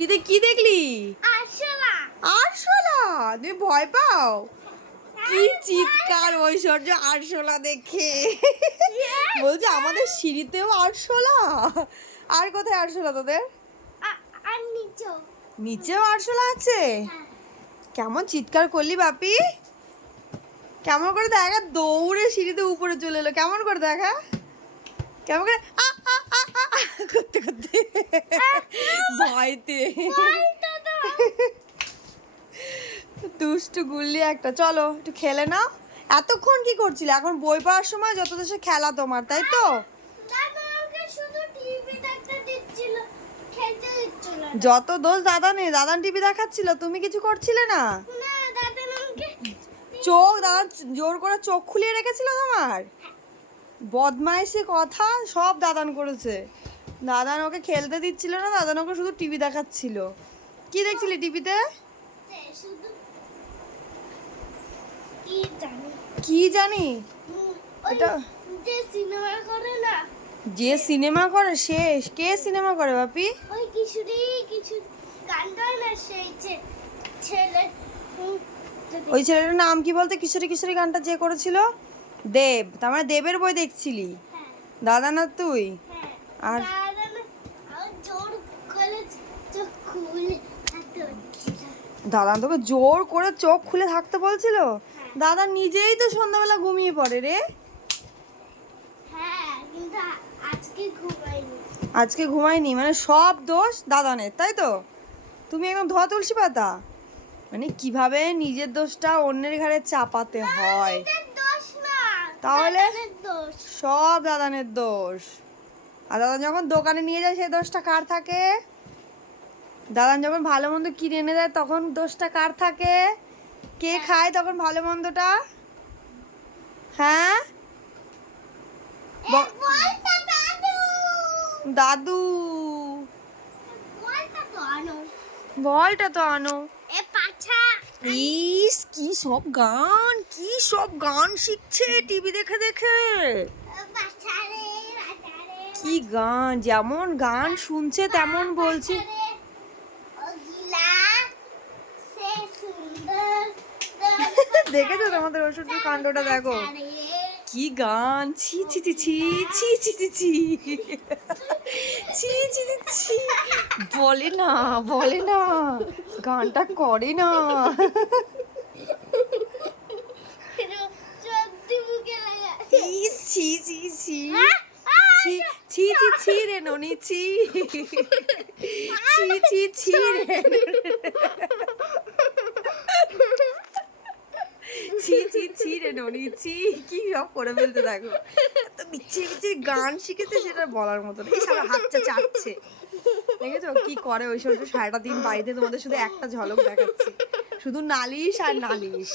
কি দেখলি? আরশোলা। আরশোলা? তুমি ভয় পাও? কি চিৎকার ঐশ্বর্য আরশোলা দেখে। বলছে আমাদের সিঁড়িতেও আরশোলা। আর কোথায় আরশোলা তোদের? আর নিচেও। নিচেও আরশোলা আছে? কেমন চিৎকার করলি বাপি? কেমন করে দেখা? দৌড়ে সিঁড়িতে উপরে চলে এলো। কেমন করে দেখা? কেমন করে করতে করতে ভয়তে। দুষ্টু গুল্লি একটা। চলো একটু খেলে নাও। এতক্ষণ কি করছিলে? এখন বই পড়ার সময় যত দেশে খেলা তোমার, তাই তো? যত দোষ দাদা নেই, দাদান টিভি দেখাচ্ছিল, তুমি কিছু করছিলে না? চোখ দাদা জোর করে চোখ খুলিয়ে রেখেছিল তোমার? বদমাইশি কথা সব দাদান করেছে। দাদান ওকে খেলতে দিচ্ছিল না, দাদান ওকে শুধু টিভি দেখাচ্ছিল। কি দেখছিলি টিভিতে? কি জানি এটা। যে সিনেমা করে না, যে সিনেমা করে শেষ। কে সিনেমা করে বাপি? ওই কিছু গান গায় না সেই ছেলে। ওই ছেলেটার নাম কি বলতে? কিশোরী কিশোরী গানটা যে করেছিল? দেব। তার মানে দেবের বই দেখছিলি? হ্যাঁ। দাদা না তুই? হ্যাঁ। আর জোর করে চোখ খুলে থাকতে হচ্ছিল। দাদা তোকে জোর করে চোখ খুলে থাকতে বলছিল? দাদা নিজেই তো সন্ধ্যাবেলা ঘুমিয়ে পড়ে রে। হ্যাঁ, কিন্তু আজকে ঘুমাইনি। আজকে ঘুমায়নি মানে সব দোষ দাদানের, তাই তো? তুমি একদম ধোয়া তুলসী পাতা। মানে কিভাবে নিজের দোষটা অন্যের ঘাড়ে চাপাতে হয়। নিজের দোষ না, তাহলে দাদানের দোষ। সব দাদানের দোষ। আর দাদা যখন দোকানে নিয়ে যায় সেই দোষটা কার থাকে? দাদান যখন ভালো মন্দ কিনে এনে দেয় তখন দোষটা কার থাকে? কে খায় তখন ভালো মন্দটা? হ্যাঁ, বলটা দাদু। দাদু। বলটা তো আনো। বলটা তো আনো। এ পাছা। ইস কি সব গান, কি সব গান শিখছে টিভি দেখে দেখে। পাছারে। কি গান, যেমন গান শুনছে তেমন বলছে। দেখেছো তোমাদের ওষুধের কাণ্ডটা? দেখো কি গান। ছি ছি ছি ছি ছি ছি ছি ছি ছি ছি ছি ছি। বলে না বলে না, গানটা করে না। ইস, ছি ছি ছি ছি ছি ছি ছি রে ননি ছি ছি ছি ছি রে ছি ছি ছি রে ননি ছি। কি সব করে ফেলতে দেখো। এত বিচ্ছিরি বিচ্ছিরি গান শিখেছে সেটা বলার মতো না। এই সব হাতটা চাটছে, দেখেছো কি করে? ওই সব সারাটা দিন বাড়িতে তোমাদের শুধু একটা ঝলক দেখাচ্ছি, শুধু নালিশ আর নালিশ।